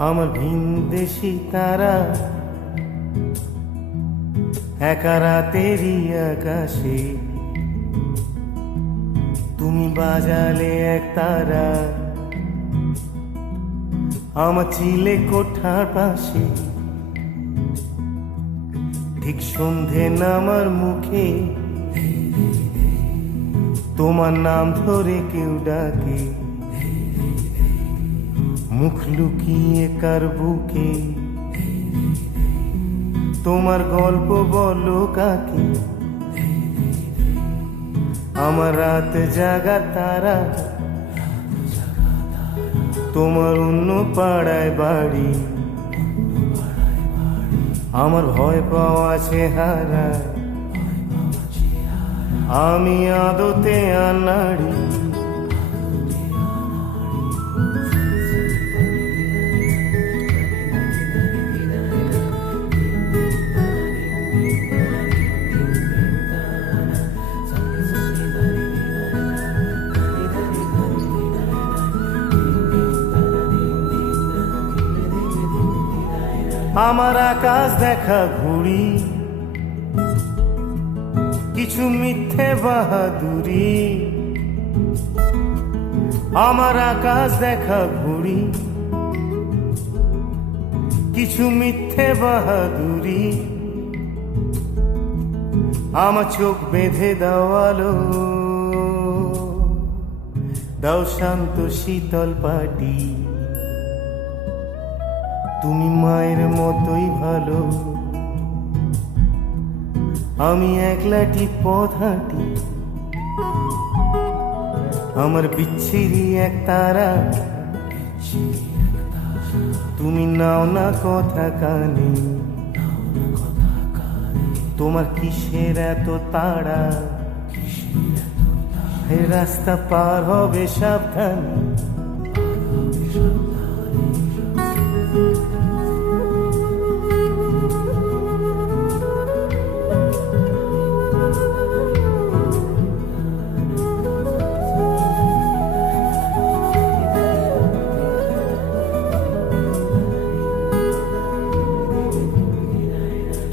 আমার ভিনদেশি তারা একা রাতেরই আকাশে তুমি বাজালে এক তারা আমার চিলে কোঠার পাশে ঠিক সন্ধে নামার মুখে তোমার নাম ধরে কেউ ডাকে মুখ লুকিয়ে কার বুকে তোমার গল্প বলো কাকে আমার রাত জাগা তারা তোমার অন্য পাড়ায় বাড়ি আমার ভয় পাওয়া চেহারা আমি আদতে আনাড়ি আমার আকাশ দেখা ঘুড়ি কিছু মিথ্যে বাহাদুরি আমার আকাশ দেখা ঘুড়ি কিছু মিথ্যে বাহাদুরি আমার চোখ বেঁধে দেওয়ালো দাও শান্ত শীতল পাটি তুমি মায়ের মতোই ভালো আমি একলাটি পথ হাঁটি আমার বিচ্ছিরি এক তারা তুমি নাও না কথা কানে তোমার কিসের এত তাড়া রাস্তা পার হবে সাবধানে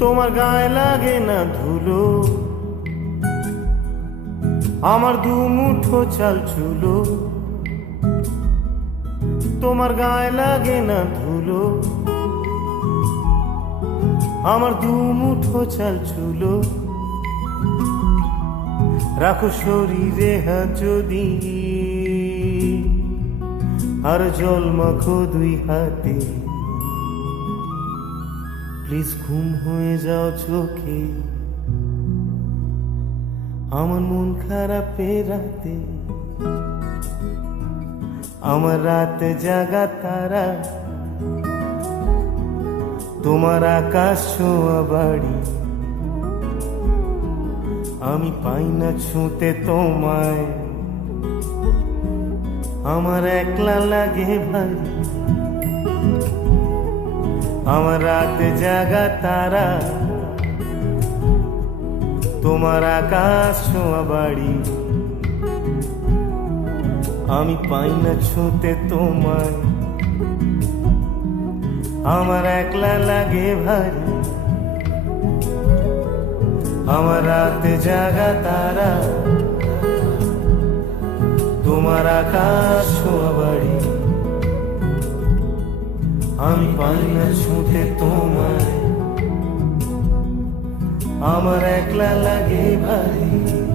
তোমার গায়ে লাগে না ধুলো আমার দু মুঠো চাল চুলো তোমার গায়ে লাগে না ধুলো আমার দু মুঠো চাল চুলো রাখো শরীরে হাত যদি আর জল মাখো দুই হাতে প্লিজ ঘুম হয়ে যাও চোখে আমার মন খারাপ রাতে আমার রাত জাগা তারা তোমার আকাশ ছোঁয়া বাড়ি আমি পাই না ছুঁতে তোমায় আমার একলা লাগে ভারী আমার রাত জাগা তারা তোমার আকাশ ছোঁয়া বাড়ি আমি পাই না ছুঁতে তোমায় আমার একলা লাগে ভারী আমার রাত জাগা তারা তোমার আকাশ ছোঁয়া বাড়ি আমি পাই না ছুঁতে তোমায় আমার একলা লাগে ভারী।